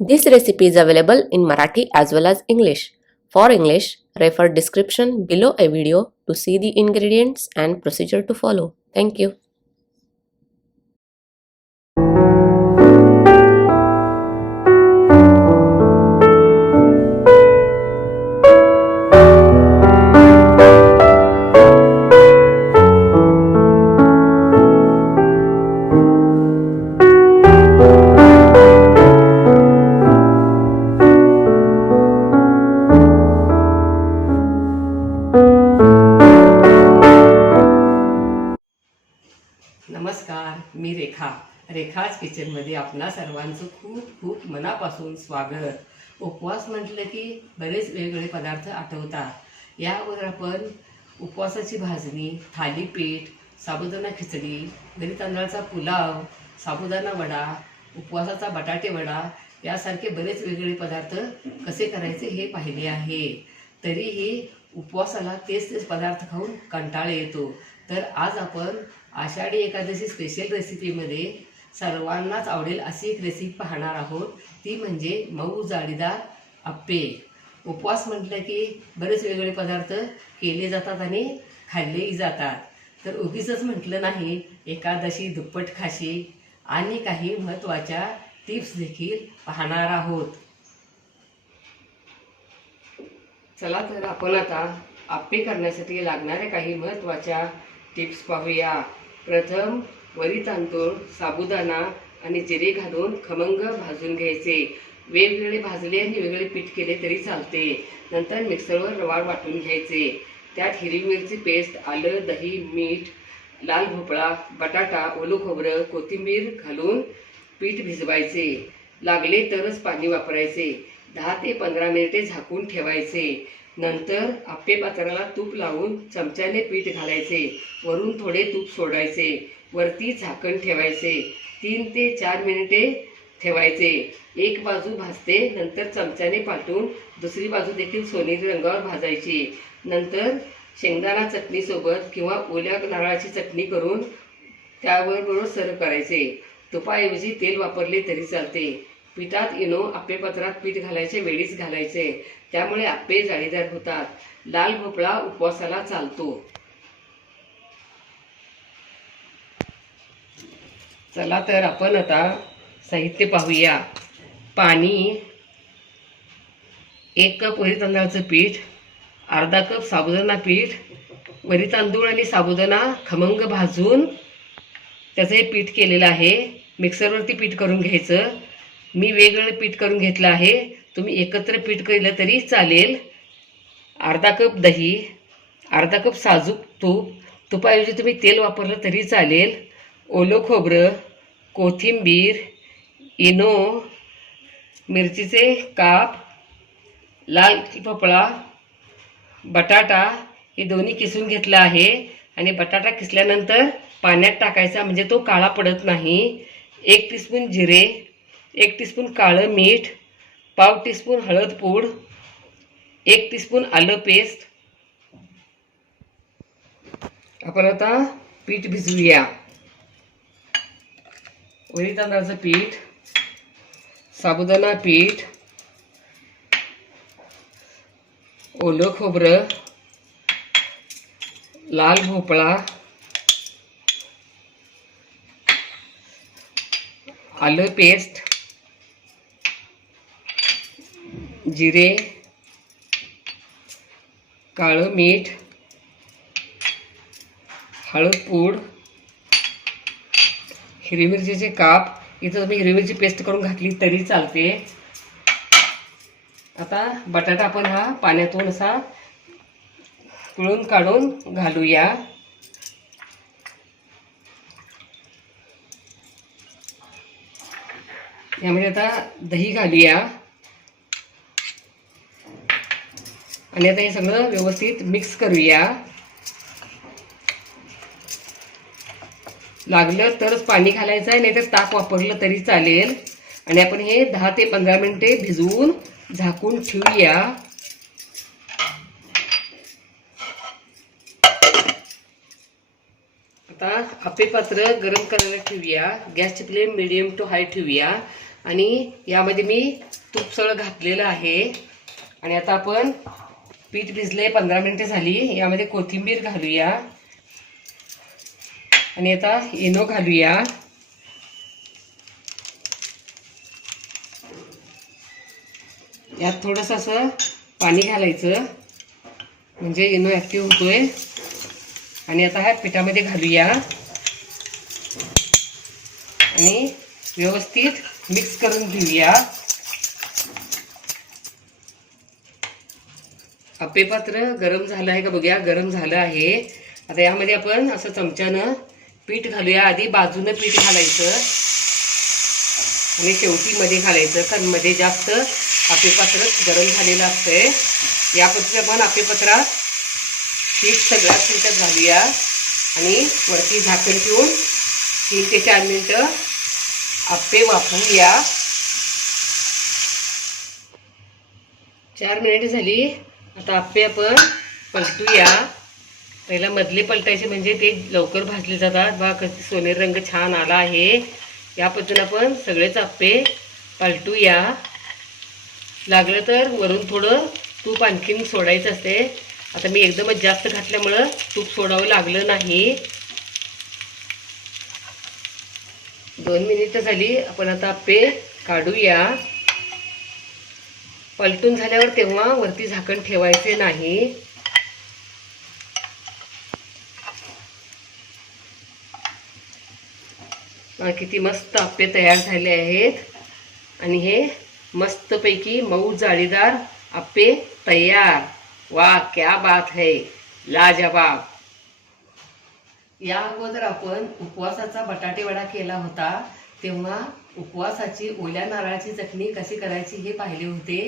This recipe is available in Marathi as well as English. For English, refer description below a video to see the ingredients and procedure to follow. Thank you. नमस्कार, मी रेखाच किचनमध्ये आपणा सर्वांचं खूप खूप मनापासून स्वागत. उपवास म्हटलं की बरेच वेगवेगळे पदार्थ आठवतात. या अगोदर आपण उपवासाची भाजणी, थालीपीठ, साबुदाणा खिचडी, घरी तांदळाचा पुलाव, साबुदाणा वडा, उपवासाचा बटाटे वडा यासारखे बरेच वेगवेगळे पदार्थ कसे करायचे हे पाहिले आहे. तरीही उपवासाला तेच पदार्थ खाऊन कंटाळा येतो. तर आज आपण आषाढी एकादशी स्पेशल रेसिपीमध्ये सर्वांनाच आवडेल अशी एक रेसिपी पाहणार आहोत. ती म्हणजे मऊ जाळीदार अप्पे. उपवास म्हटलं की बरेच वेगवेगळे पदार्थ केले जातात आणि खाल्लेही जातात. तर उगीचच म्हटलं नाही, एकादशी दुप्पट खाशी आणि काही महत्त्वाच्या टिप्स देखील पाहणार आहोत. चला तर आपण आता अप्पे करण्यासाठी लागणाऱ्या काही महत्त्वाच्या टिप्स पाहूया. प्रथम वरी तांदूळ, साबुदाणा आणि जिरे घालून खमंग भाजून घ्यायचे. वेगवेगळे भाजले आणि वेगवेगळे पीठ केले तरी चालते. नंतर मिक्सरवर रवा वाटून घ्यायचे. त्यात हिरवी मिरची पेस्ट, आलं, दही, मीठ, लाल भोपळा, बटाटा, ओलं खोबरं, कोथिंबीर घालून पीठ भिजवायचे. लागले तरच पाणी वापरायचे. 10 ते 15 मिनिटे झाकून ठेवायचे. नंतर अप्पे पात्राला तूप लावून चमच्याने पीठ घालायचे. वरून थोडे तूप सोडायचे. वरती झाकण ठेवायचे. 3 ते 4 मिनिटे ठेवायचे. एक बाजू भाजते, नंतर चमच्याने पालटून दुसरी बाजू देखील सोनेरी रंगावर भाजायची. नंतर शेंगदाणा चटणीसोबत किंवा ओल्या नारळाची चटणी करून त्याबरोबर सर्व करायचे. तुपाऐवजी तेल वापरले तरी चालते. पिठात इनो अप्पे पात्रात पीठ घालायचे वेळीच घालायचे. त्यामुळे अप्पे जाळीदार होतात. लाल भोपळा उपवासाला चालतो. चला तर आपण आता साहित्य पाहूया. पाणी, 1 कप वरी तांदळाचं पीठ, अर्धा कप साबुदाणा पीठ. वरी तांदूळ आणि साबुदाणा खमंग भाजून त्याचं हे पीठ केलेलं आहे. मिक्सरवरती पीठ करून घ्यायचं. मी वेगवेगळं पीठ करून घेतलं आहे. तुम्ही एकत्र पीठ केलं तरी चालेल. अर्धा कप दही, अर्धा कप साजूक तूप, तुपाऐवजी तुम्ही तेल वापरलं तरी चालेल. ओलं खोबरं, कोथिंबीर, इनो, मिरचीचे काप, लाल भोपळा, बटाटा हे दोन्ही किसून घेतलं आहे. आणि बटाटा किसल्यानंतर पाण्यात टाकायचा म्हणजे तो काळा पडत नाही. 1 टीस्पून जिरे, 1 टीस्पून काळं मीठ, पाव टीस्पून हळद पूड, 1 टीस्पून आलं पेस्ट. आपण आता पीठ भिजवूया. वरी तांदळाचं पीठ, साबुदाणा पीठ, ओलं खोबरं, लाल भोपळा, आलं पेस्ट, जिरे, काळं मीठ, हळद पूड, हिरवी मिरचीचे काप. इथं तुम्ही हिरवी मिरची पेस्ट करून घातली तरी चालते. आता बटाटा आपण हा पाण्यातून असा पिळून काढून घालूया. यामध्ये आता दही घालूया. आणि आता हे सगळं व्यवस्थित मिक्स करूया. लागलं तरच पाणी घालायचं आहे, नाहीतर ताक वापरलं तरी चालेल. आणि आपण हे 10 ते 15 मिनिटे भिजवून झाकून ठेवूया. आता अप्पे पात्र गरम करायला ठेवूया. गॅसची फ्लेम मीडियम टू हाय ठेवूया. आणि यामध्ये मी तूप सगळं घातलेलं आहे. आणि आता आपण पीठ भिजले 15 मिनिटं झाली. यामध्ये कोथिंबीर घालूया आणि आता इनो घालूया. यात थोडंसं असं पाणी घालायचं म्हणजे इनो ॲक्टिव्ह होतोय. आणि आता ह्या पिठामध्ये घालूया आणि व्यवस्थित मिक्स करून घेऊया. आप्पे पात्र गरम झालं आहे का बघूया. गरम झालं आहे. आता यामध्ये आपण असं चमच्यानं पीठ घालूया. आधी बाजूनं पीठ घालायचं आणि शेवटी मध्ये घालायचं, कारण मध्ये जास्त आप्पेपात्र गरम झालेलं असतंय. या पद्धतीने आपण आप्पेपात्रात पीठ सगळ्यात ह्याच्यात घालूया आणि वरती झाकण ठेवून 3 ते 4 मिनिटं आप्पे वाफवूया. 4 मिनिट झाली. आता आप्पे आपण पलटूया. पहिला मधले पलटायचे म्हणजे ते लवकर भाजले जातात. बघा किती सोनेरी रंग छान आला आहे. या पद्धतीने आपण सगळेच आप्पे पलटूया. लागलं तर वरून थोडं तूप आणखीन सोडायचं असते. आता मी एकदमच जास्त घातल्यामुळं तूप सोडावं लागलं नाही. 2 मिनिटं झाली. आपण आता आप्पे काढूया. पलटून झाल्यावर तेव्हा वरती झाकण ठेवायचे नाही. किती मस्त आप्पे तयार झाले आहेत आणि हे मस्तपैकी मऊ जाळीदार आप्पे तयार. वाह, क्या बात है, लाजवाब. या अगोदर आपण उपवासाचा बटाटे वडा केला होता, तेव्हा उपवासाची ओल्या नारळाची चटणी कशी करायची हे पाहिले होते.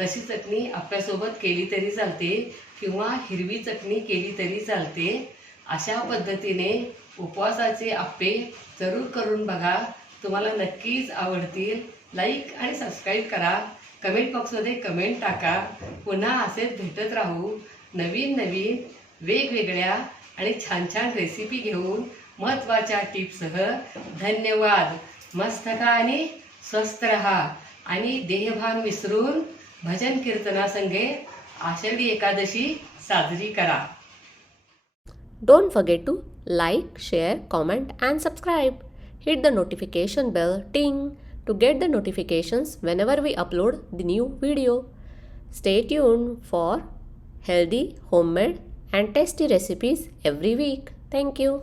तशी चटणी आप्यासोबत केली तरी चालते किंवा हिरवी चटणी केली तरी चालते. अशा पद्धतीने उपवासाचे आप्पे जरूर करून बघा. तुम्हाला नक्कीच आवडतील. लाईक आणि सबस्क्राईब करा. कमेंट बॉक्समध्ये कमेंट टाका. पुन्हा असेच भेटत राहू नवीन नवीन वेगवेगळ्या आणि छान छान रेसिपी घेऊन महत्त्वाच्या टिप्ससह. धन्यवाद. मस्त खा आणि स्वस्थ रहा आणि देहभान विसरून भजन कीर्तनासंगे आषाढी एकादशी साजरी करा. Don't forget to like, share, comment and subscribe. Hit the notification bell ting to get the notifications whenever we upload the new video. Stay tuned for healthy, homemade and tasty recipes every week. Thank you.